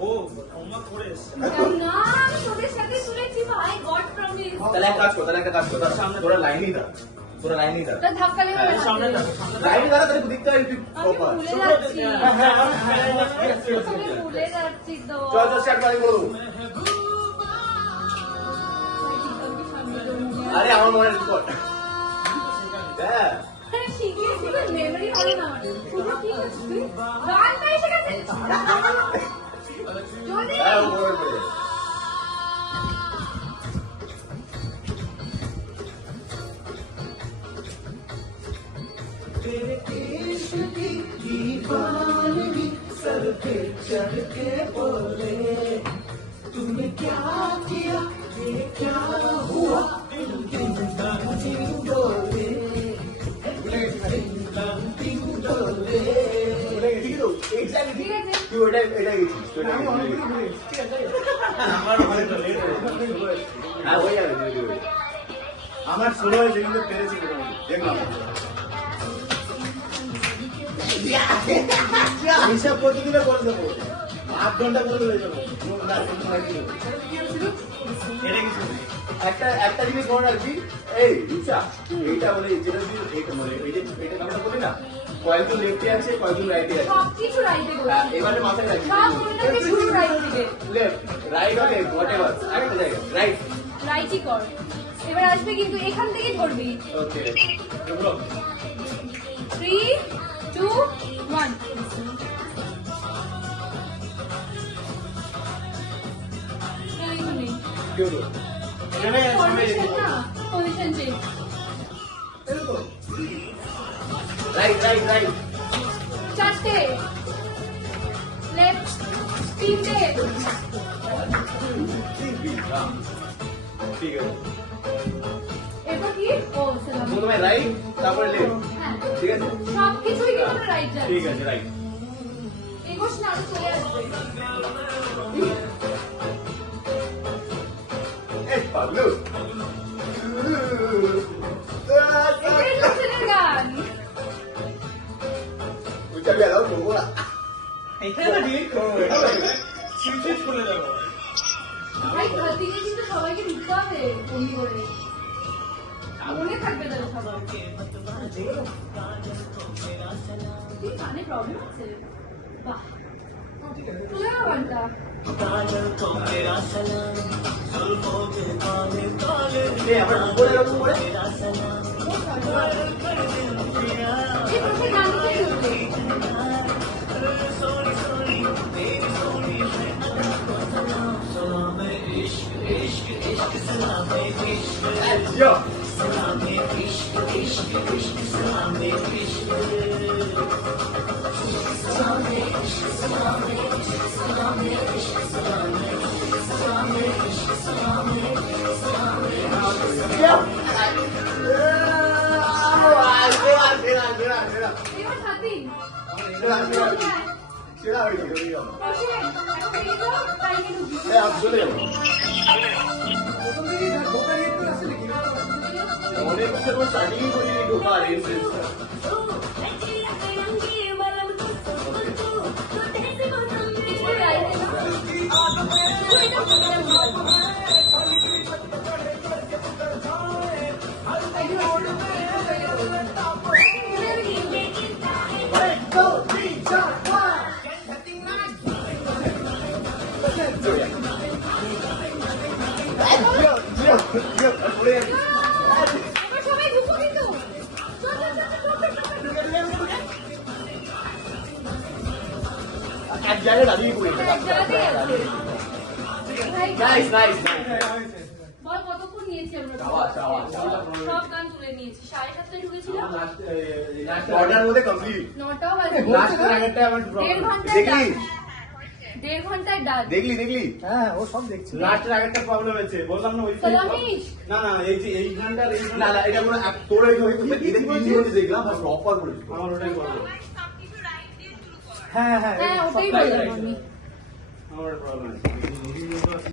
ও homework করে এসেছে না আমি তোদের সাথে শুনেছি ভাই গড প্রমিস তাহলে একটা কাজ কর তার সামনে তোরা লাইনই দাঁড়া তা ধাক্কা লেগে গেল সামনে যা লাইনই দাঁড়া তাহলে দেখতে পাবি তুই আমি প্রপার ভুলে যাচ্ছি হ্যাঁ আমি ভুলে যাচ্ছি তো চল স্টার্ট করে বলবো আরে আমার মনে রেকর্ড হ্যাঁ শিখিয়েছি তো মেমরি ভালো না পুরো কি করছিস তুই গান গাই শেখাচ্ছিস জলদি হ্যাঁ ওপরে পড়ে तेरे इश्क की दीवानगी सर पे चढ़ के बोले तूने क्या किया ये क्या हुआ दिन दिन डोले दिन डोले ঠিক তো এক্স্যাক্টলি ঠিক আছে তুই ওটা গেছিস তুই আমার অনেক লেট হ্যাঁ হয়ে যাবে আমার শুরু হয়েছে কিন্তু পেরেছি দেখলাম হিসাব করতে দিলে করে দেবো 8 ঘন্টা করে হয়ে যাবে এটা কিছু নেই একটা জিনিস মনে রাখবি এই রুচা এইটা মানে যেটা তুই এটা মানে এই যে এটা আমরা বলি না কয়েকজন লেফটে আছে কয়েকজন রাইটে আছে সবকিছু রাইটে হ্যাঁ, বলছি এবারে মাথায় রাখবি সব মনে রাখবি শুরু রাইট থেকে লেফট রাইট হবে হোয়াটএভার একটা জায়গা রাইট রাইটই কর এবার আসবে কিন্তু এখান থেকে ধরবি ওকে 3 2 1 কেউ তো এখানে সামনে যেতে পজিশন না পজিশন চেঞ্জ এরকম রাইট রাইট রাইট চারটে লেফট তিনটে ঠিক আছে এরপর কি ও সেটা প্রথমে রাইট তারপরে লেফট হ্যাঁ ঠিক আছে সব কিছুই কিন্তু রাইট যাচ্ছে ঠিক আছে রাইট এগোস না আরো চলে আসবে এই পাগলু এটাই তো ছেলের গান উঠা গেল তোমরা এখানে তো ডিলিট করবো সুইচ করে দেবো ভাই খাতিকে কিন্তু সবাইকে দিতে হবে বন্দি করে মনে থাকবে তাহলে সবার তুই কানে প্রবলেম আছে বাহ তুলে না গানটা এই আমরা উপরে এরকম করে এই প্রথমে গান দিয়ে উঠবে ইয়া এবার খাতি সেরা হয়ে গেল অসীম এখন বেরিয়ে যাও টাইমে ঢুকি চলে যাবো অনেক কিছু স্টার্টিং করিনি ঢোকার এই সেন্সটা একটু রাইটে না তুই এটা বলে এবার সবাই ঢুকো কিন্তু এক জায়গায় দাঁড়িয়ে পড়ে নাইস নাইস বল কতক্ষণ নিয়েছি আমরা আওয়াজ সব গান তুলে নিয়েছি 7:30টায় ঢুকেছিলাম অর্ডার মধ্যে কমপ্লিট 9টাও বাজে লাস্ট টাইমটা আমার 1.5 ঘন্টায় দেখলি ডান 1.5 ঘন্টায় ডান দেখলি হ্যাঁ ও সব দেখছি লাস্টের আগেরটা প্রবলেম হয়েছে বললাম না ওই সালামিশ না না এই যে এই ঘন্টার এই না না এটা পুরো তোর এই এটা কি হচ্ছে দেখলাম বাস অফার করে আমার ওটাই করবো হ্যাঁ হ্যাঁ হ্যাঁ ওটাই বললাম আমি আমার প্রবলেম